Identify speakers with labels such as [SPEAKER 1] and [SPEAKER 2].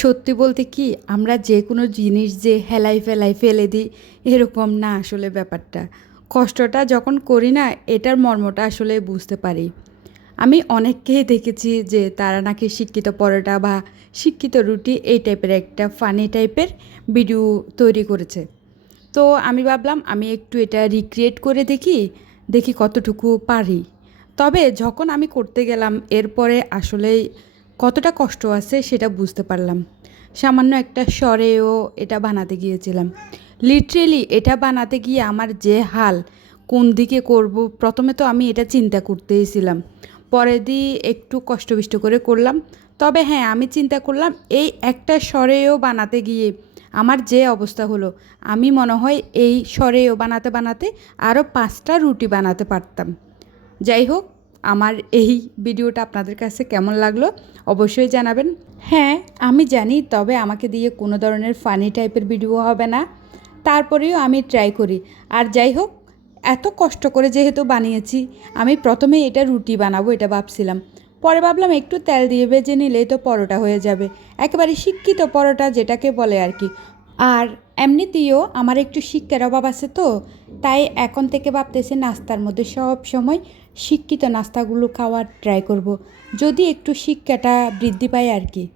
[SPEAKER 1] সত্যি বলতে কি, আমরা যে কোনো জিনিস যে হেলাই ফেলাই ফেলে দিই, এরকম না আসলে ব্যাপারটা। কষ্টটা যখন করি না, এটার মর্মটা আসলে বুঝতে পারি। আমি অনেককেই দেখেছি যে তারা নাকি শিক্ষিত পরোটা বা শিক্ষিত রুটি এই টাইপের একটা ফানি টাইপের ভিডিও তৈরি করেছে। তো আমি ভাবলাম, আমি একটু এটা রিক্রিয়েট করে দেখি দেখি কতটুকু পারি। তবে যখন আমি করতে গেলাম, এরপরে আসলেই কতটা কষ্ট আছে সেটা বুঝতে পারলাম। সামান্য একটা স্বরেও এটা বানাতে গিয়েছিলাম। লিটারেলি এটা বানাতে গিয়ে আমার যে হাল, কোন দিকে করব, প্রথমে তো আমি এটা চিন্তা করতেইছিলাম পরে দিয়ে একটু কষ্টবিষ্ট করে করলাম। তবে হ্যাঁ আমি চিন্তা করলাম এই একটা স্বরেও বানাতে গিয়ে আমার যে অবস্থা হলো, আমি মনে হয় এই স্বরেও বানাতে বানাতে আরও পাঁচটা রুটি বানাতে পারতাম। যাই হোক আমার এই ভিডিওটা আপনাদের কাছে কেমন লাগল অবশ্যই জানাবেন। হ্যাঁ আমি জানি, তবে আমাকে দিয়ে কোনো ধরনের ফানি টাইপের ভিডিও হবে না। তারপরেও আমি ট্রাই করি। আর যাই হোক, এত কষ্ট করে যেহেতু বানিয়েছি, আমি প্রথমে এটা রুটি বানাবো, এটা ভাবছিলাম। পরে ভাবলাম একটু তেল দিয়ে ভেজে নিলেই তো পরোটা হয়ে যাবে। একেবারে শিক্ষিত পরোটা যেটাকে বলে আর কি। আর এমনিতেও আমার একটু শিক্ষার অভাব আছে তো, তাই এখন থেকে ভাবতেছি নাস্তার মধ্যে সব সময় শিক্ষিত নাস্তাগুলো খাওয়ার ট্রাই করব। যদি একটু শিক্ষাটা বৃদ্ধি পায় আর কি